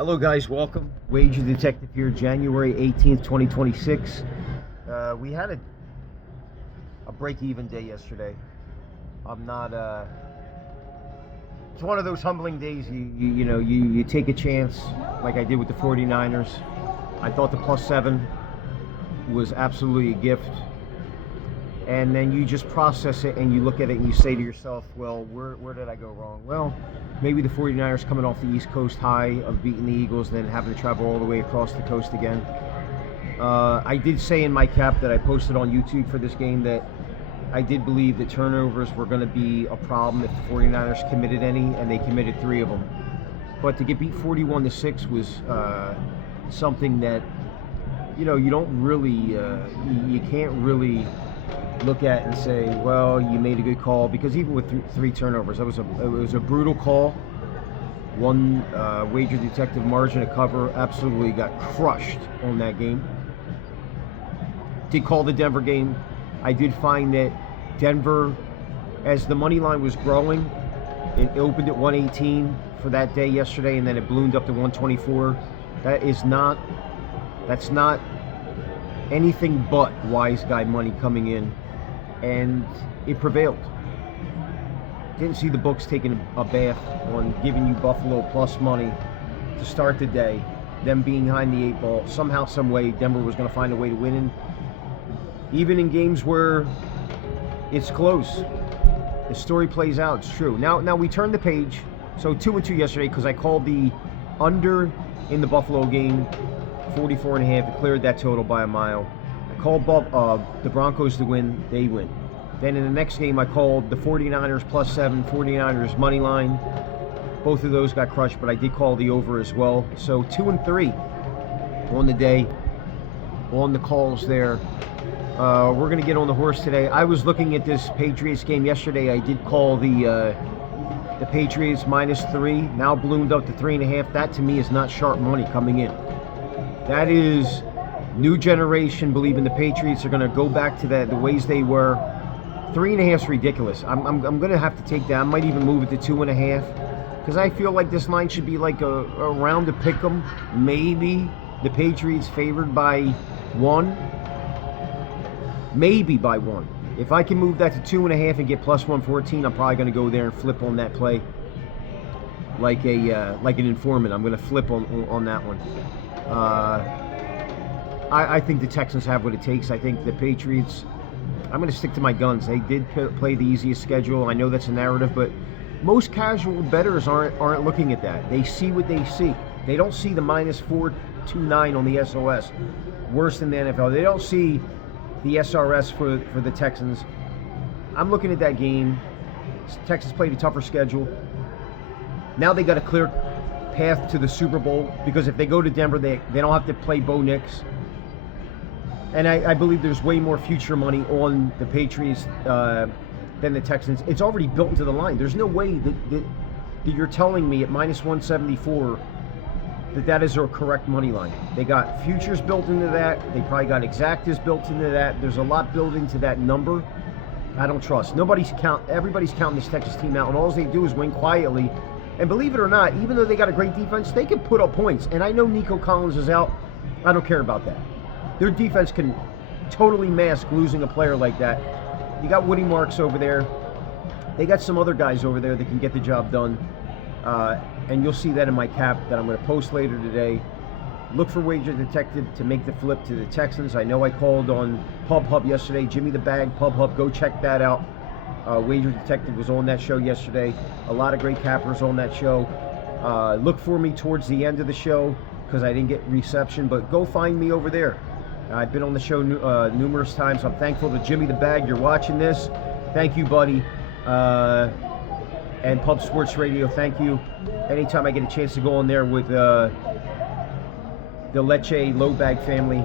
Hello guys, welcome. Wager Detective here, January 18th, 2026. We had a break-even day yesterday. I'm not, it's one of those humbling days. You take a chance like I did with the 49ers. I thought the +7 was absolutely a gift. And then you just process it and you look at it and you say to yourself, well, where did I go wrong? Well, maybe the 49ers coming off the East Coast high of beating the Eagles and then having to travel all the way across the coast again. I did say in my cap that I posted on YouTube for this game that I did believe that turnovers were going to be a problem if the 49ers committed any, and they committed 3 of them. But to get beat 41-6 was something that, you don't really, you can't really look at and say, well, you made a good call, because even with 3 turnovers, it was a brutal call. One Wager Detective margin of cover absolutely got crushed on that game. Did call the Denver game. I did find that Denver, as the money line was growing, it opened at 118 for that day yesterday, and then it ballooned up to 124. That's not anything but wise guy money coming in, and it prevailed. Didn't see the books taking a bath on giving you Buffalo plus money to start the day, them being behind the 8 ball. Somehow, some way, Denver was going to find a way to win. And even in games where it's close, the story plays out. It's true. Now we turn the page. So 2-2 yesterday, because I called the under in the Buffalo game, 44.5. It cleared that total by a mile. I called the Broncos to win. They win. Then in the next game, I called the 49ers +7, 49ers money line. Both of those got crushed, but I did call the over as well. So 2-3 on the day, on the calls there. We're going to get on the horse today. I was looking at this Patriots game yesterday. I did call the Patriots -3, now ballooned up to 3.5. That to me is not sharp money coming in. That is new generation believing the Patriots are going to go back to the ways they were. 3.5 is ridiculous. I'm going to have to take that. I might even move it to 2.5, because I feel like this line should be like a round to pick 'em. Maybe the Patriots favored by 1. Maybe by 1. If I can move that to 2.5 and get +114, I'm probably going to go there and flip on that play like an informant. I'm going to flip on that one. I think the Texans have what it takes. I think the Patriots, I'm going to stick to my guns. They did play the easiest schedule. I know that's a narrative, but most casual bettors aren't looking at that. They see what they see. They don't see the -429 on the SOS, worse than the NFL. They don't see the SRS for the Texans. I'm looking at that game. Texans played a tougher schedule. Now they got a clear path to the Super Bowl, because if they go to Denver, they don't have to play Bo Nix. And I believe there's way more future money on the Patriots than the Texans. It's already built into the line. There's no way that you're telling me at -174 that is a correct money line. They got futures built into that. They probably got exactas built into that. There's a lot built into that number. I don't trust. Everybody's counting this Texas team out, and all they do is win quietly. And believe it or not, even though they got a great defense, they can put up points. And I know Nico Collins is out. I don't care about that. Their defense can totally mask losing a player like that. You got Woody Marks over there. They got some other guys over there that can get the job done. And you'll see that in my cap that I'm going to post later today. Look for Wager Detective to make the flip to the Texans. I know I called on PubHub yesterday. Jimmy the Bag, PubHub. Go check that out. Wager Detective was on that show yesterday. A lot of great cappers on that show. Look for me towards the end of the show, because I didn't get reception, but go find me over there. I've been on the show numerous times. I'm thankful to Jimmy the Bag. You're watching this. Thank you, buddy. And Pub Sports Radio, thank you. Anytime I get a chance to go on there with the Lecce Low Bag family,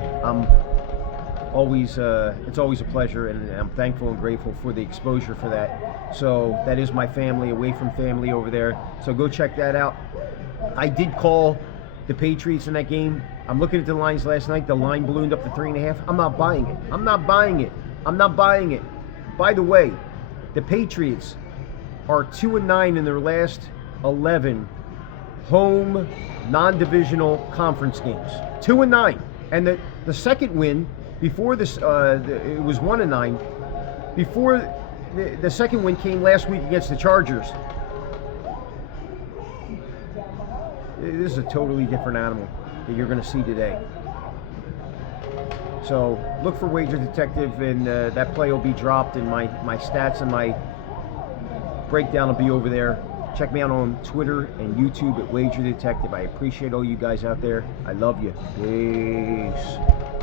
it's always a pleasure, and I'm thankful and grateful for the exposure for that. So that is my family, away from family over there. So go check that out. I did call the Patriots in that game. I'm looking at the lines last night. The line ballooned up to 3.5. I'm not buying it. I'm not buying it. I'm not buying it. By the way, the Patriots are 2-9 in their last 11 home non-divisional conference games. 2-9. And the second win before this, it was 1-9. Before the second win came last week against the Chargers. This is a totally different animal that you're going to see today. So look for Wager Detective, and that play will be dropped, and my stats and my breakdown will be over there. Check me out on Twitter and YouTube at Wager Detective. I appreciate all you guys out there. I love you. Peace.